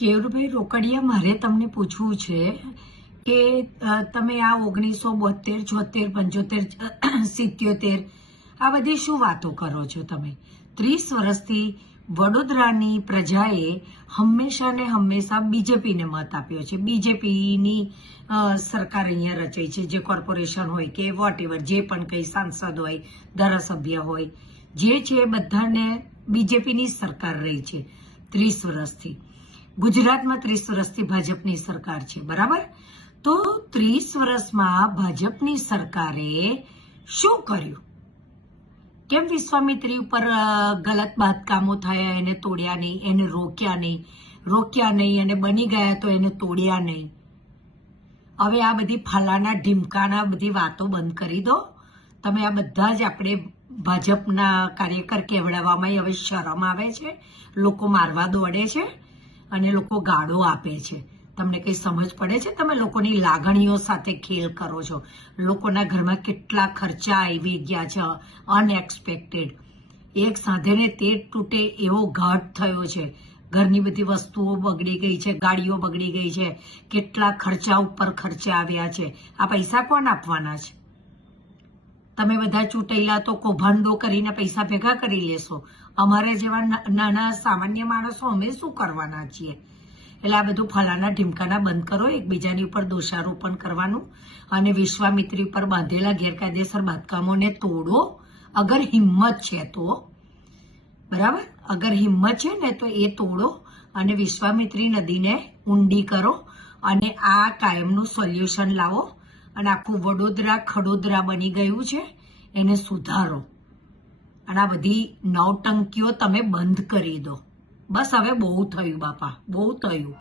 કેયુરભાઈ રોકડિયા, મારે તમને પૂછવું છે કે તમે આ 1972, 74, 75, 77 આ બધી શું વાતો કરો છો? તમે 30 વર્ષથી વડોદરાની પ્રજાએ હંમેશા ને હંમેશા બીજેપીને મત આપ્યો છે. બીજેપીની સરકાર અહીંયા રચાઈ છે, જે કોર્પોરેશન હોય કે વોટએવર, જે પણ કંઈ સાંસદ હોય, ધારાસભ્ય હોય, જે છે બધાને બીજેપીની સરકાર રહી છે 30 વર્ષથી. ગુજરાતમાં 30 વર્ષથી ભાજપની સરકાર છે, બરાબર? તો 30 વર્ષમાં ભાજપની સરકારે શું કર્યું? કેમ વિશ્વામિત્રી ઉપર ગલત બાંધકામો થયા, એને તોડ્યા નહીં, એને રોક્યા નહીં, અને બની ગયા તો એને તોડ્યા નહીં? હવે આ બધી ફલાના ઢીમકાના બધી વાતો બંધ કરી દો. તમે આ બધા જ આપણે ભાજપના કાર્યકર કહેવડાવવામાં હવે શરમ આવે છે. લોકો મારવા દોડે છે અને લોકો ગાળો આપે છે. તમને કંઈ સમજ પડે છે? તમે લોકોની લાગણીઓ સાથે ખેલ કરો છો. લોકોના ઘરમાં કેટલા ખર્ચા આવી ગયા છે અનએક્સપેક્ટેડ. એક સાંધેને તે તૂટે એવો ઘાટ થયો છે. ઘરની બધી વસ્તુઓ બગડી ગઈ છે, ગાડીઓ બગડી ગઈ છે, કેટલા ખર્ચા ઉપર ખર્ચા આવ્યા છે. આ પૈસા કોણ આપવાના છે? તમે બધા ચૂંટાયેલા તો કૌભાંડો કરીને પૈસા ભેગા કરી લેશો. અમારે જેવા નાના સામાન્ય માણસો અમે શું કરવાના છીએ? એટલે આ બધું ફલાના ઢીમકાના બંધ કરો. એકબીજાની ઉપર દોષારોપણ કરવાનું અને વિશ્વામિત્રી ઉપર બાંધેલા ગેરકાયદેસર બાંધકામોને તોડો, અગર હિંમત છે તો. બરાબર? અગર હિંમત છે ને તો એ તોડો અને વિશ્વામિત્રી નદીને ઊંડી કરો અને આ કાયમનું સોલ્યુશન લાવો. અને આખું વડોદરા ખડોદરા બની ગયું છે, એને સુધારો. અને આ બધી નવટંકીઓ તમે બંધ કરી દો. બસ હવે બહુ થયું બાપા, બહુ થયું.